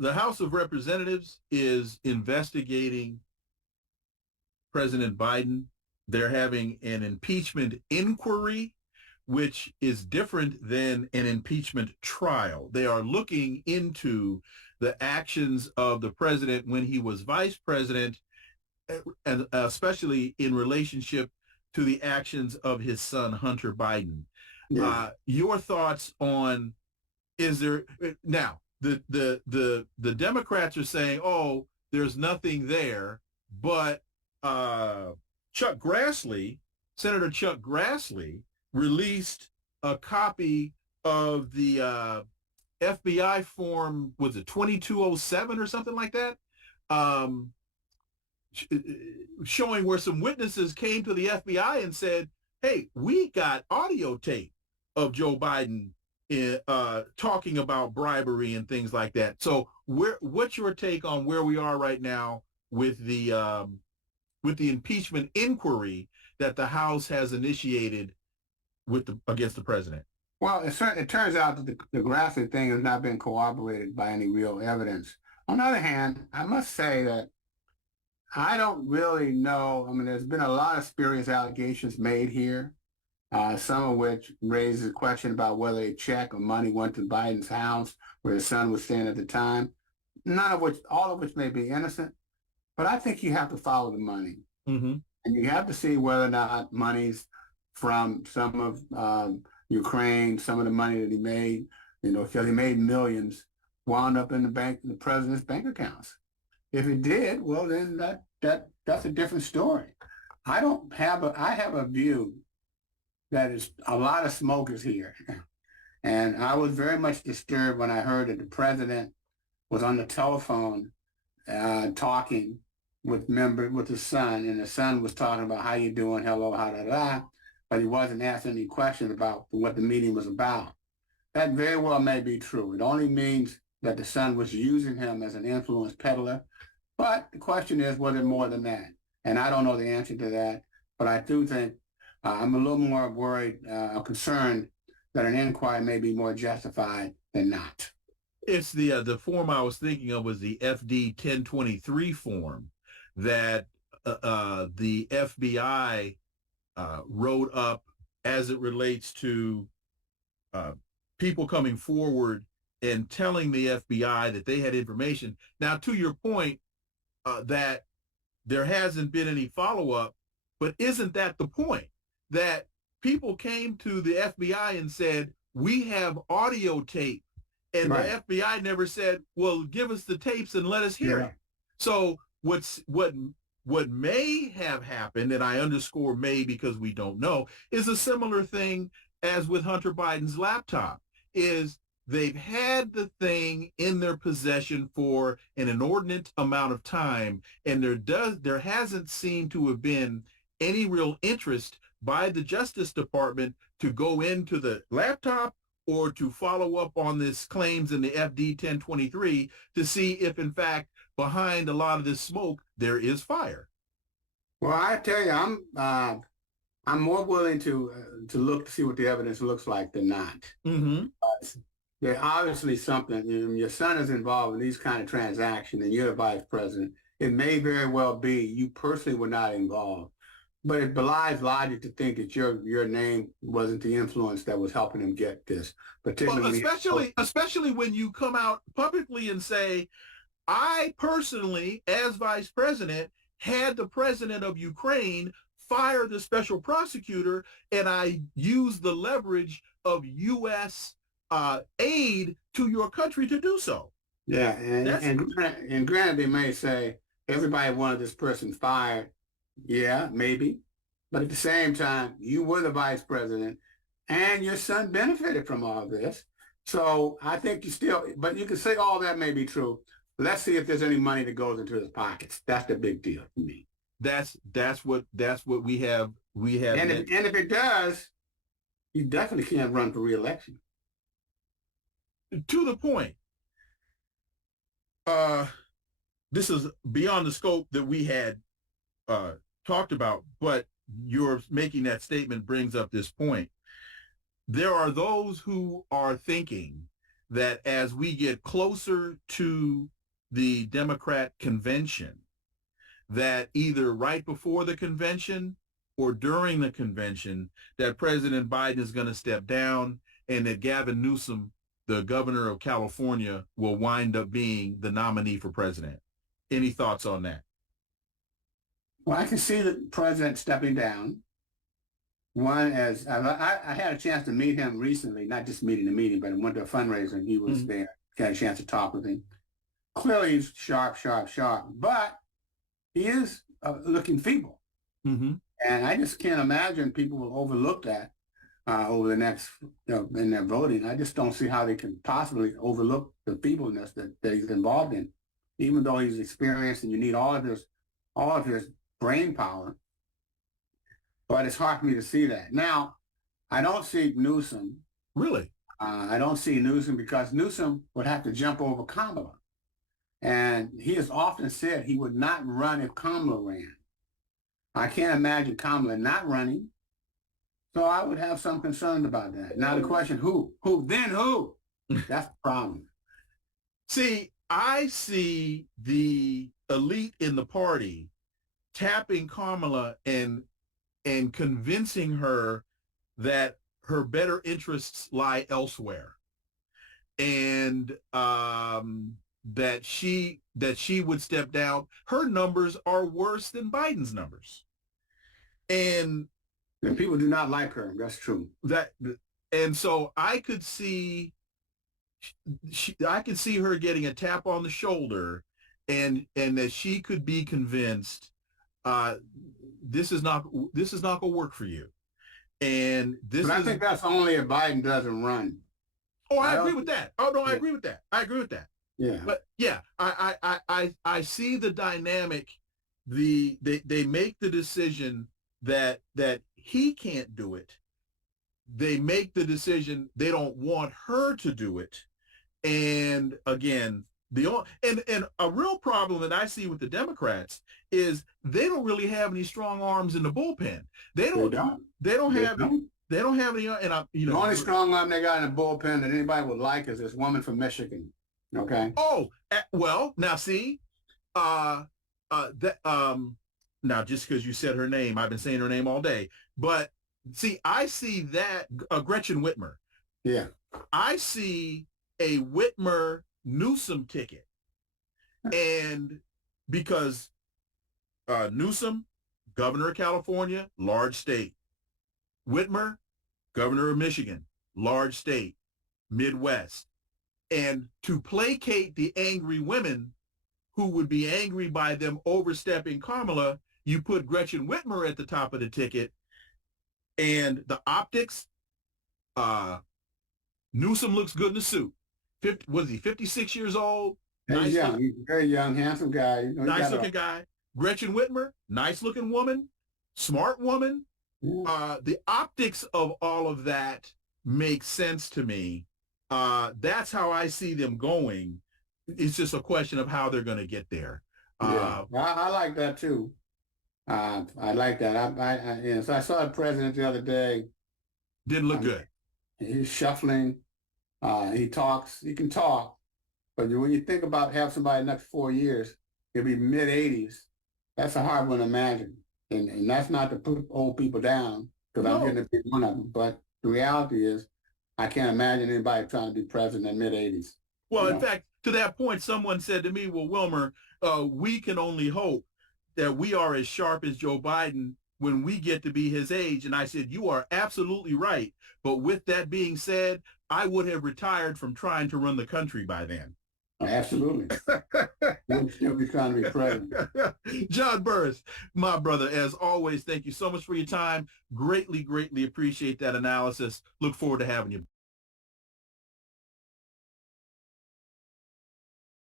the House of Representatives is investigating President Biden. They're having an impeachment inquiry, which is different than an impeachment trial. They are looking into the actions of the president when he was vice president, and especially in relationship to the actions of his son, Hunter Biden. Yeah. Your thoughts on, is there now the Democrats are saying, oh, there's nothing there, but Chuck Grassley, Senator Chuck Grassley, released a copy of the FBI form, was it 2207 or something like that? Showing where some witnesses came to the FBI and said, hey, we got audio tape of Joe Biden talking about bribery and things like that. So what's your take on where we are right now with the impeachment inquiry that the House has initiated against the president? Well, it turns out that the Grassley thing has not been corroborated by any real evidence. On the other hand, I must say that I don't really know. I mean, there's been a lot of spurious allegations made here, some of which raises a question about whether a check or money went to Biden's house where his son was staying at the time, all of which may be innocent. But I think you have to follow the money. Mm-hmm. And you have to see whether or not money's from some of Ukraine, some of the money that he made, because he made millions, wound up in the president's bank accounts. If it did, well, then that's a different story. I have a view that is a lot of smoke is here. And I was very much disturbed when I heard that the president was on the telephone talking with his son, and the son was talking about how you doing, hello, how da da, but he wasn't asking any questions about what the meeting was about. That very well may be true. It only means that the son was using him as an influence peddler. But the question is, was it more than that? And I don't know the answer to that. But I do think I'm a little more worried, concerned that an inquiry may be more justified than not. It's the form I was thinking of was the FD 1023 form that the FBI wrote up as it relates to people coming forward and telling the FBI that they had information. Now, to your point, that there hasn't been any follow-up, but isn't that the point? That people came to the FBI and said, we have audio tape, and right. The FBI never said, well, give us the tapes and let us hear it. So what may have happened, and I underscore may because we don't know, is a similar thing as with Hunter Biden's laptop, is they've had the thing in their possession for an inordinate amount of time, and there hasn't seemed to have been any real interest by the Justice Department to go into the laptop or to follow up on this claims in the FD 1023 to see if, in fact, behind a lot of this smoke, there is fire. Well, I tell you, I'm more willing to look to see what the evidence looks like than not. Mm-hmm. There's obviously something. Your son is involved in these kind of transactions, and you're the vice president. It may very well be you personally were not involved, but it belies logic to think that your name wasn't the influence that was helping him get this. Particularly, especially when you come out publicly and say, I personally, as vice president, had the president of Ukraine fire the special prosecutor, and I used the leverage of U.S. Aid to your country to do so. Yeah, and granted, they may say everybody wanted this person fired. Yeah, maybe. But at the same time, you were the vice president, and your son benefited from all this. So I think but you can say all that may be true. Let's see if there's any money that goes into his pockets. That's the big deal for me. That's what we have. And if it does, you definitely can't run for re-election. To the point, this is beyond the scope that we had talked about, but your making that statement brings up this point. There are those who are thinking that as we get closer to the Democrat convention, that either right before the convention or during the convention, that President Biden is going to step down and that Gavin Newsom, the governor of California, will wind up being the nominee for president. Any thoughts on that? Well, I can see the president stepping down. One, as I had a chance to meet him recently, not just meeting the meeting, but I went to a fundraiser and he was there. Got a chance to talk with him. Clearly, he's sharp, but he is looking feeble. And I just can't imagine people will overlook that over the next, in their voting. I just don't see how they can possibly overlook the feebleness that he's involved in, even though he's experienced and you need all of his brain power. But it's hard for me to see that. Now, I don't see Newsom. Really? I don't see Newsom because Newsom would have to jump over Kamala. And he has often said he would not run if Kamala ran. I can't imagine Kamala not running. So I would have some concern about that. Now the question, who? Then who? That's the problem. See, I see the elite in the party tapping Kamala and convincing her that her better interests lie elsewhere, and that she would step down. Her numbers are worse than Biden's numbers, and people do not like her. That's true. And so I could see her getting a tap on the shoulder, and that she could be convinced this is not gonna work for you. And I think that's only if Biden doesn't run. Oh, I agree with that. Oh no, I agree with that. I agree with that. Yeah. But yeah, I see the dynamic. They make the decision that he can't do it. They make the decision they don't want her to do it. And again, and a real problem that I see with the Democrats is they don't really have any strong arms in the bullpen. They don't have any. And the only strong arm they got in the bullpen that anybody would like is this woman from Michigan. Okay. Oh, well, now see, now just because you said her name, I've been saying her name all day. But see, I see that Gretchen Whitmer. Yeah. I see a Whitmer Newsom ticket, and because Newsom, governor of California, large state. Whitmer, governor of Michigan, large state, Midwest. And to placate the angry women who would be angry by them overstepping Kamala, you put Gretchen Whitmer at the top of the ticket. And the optics, Newsom looks good in the suit. 56 years old? He's young. He's a very young, handsome guy. Nice looking guy. Gretchen Whitmer, nice looking woman, smart woman. Yeah. The optics of all of that makes sense to me. That's how I see them going. It's just a question of how they're going to get there. I like that too. I like that. So I saw the president the other day. Didn't look good. He's shuffling. He talks. He can talk. But when you think about having somebody next 4 years, it'll be mid-80s. That's a hard one to imagine. And that's not to put old people down, because I'm going to be one of them. But the reality is, I can't imagine anybody trying to be president in mid-80s. Well, in fact, to that point, someone said to me, well, Wilmer, we can only hope that we are as sharp as Joe Biden when we get to be his age. And I said, you are absolutely right. But with that being said, I would have retired from trying to run the country by then. Absolutely. You'll be trying to be president. John Burris, my brother, as always, thank you so much for your time. Greatly, greatly appreciate that analysis. Look forward to having you.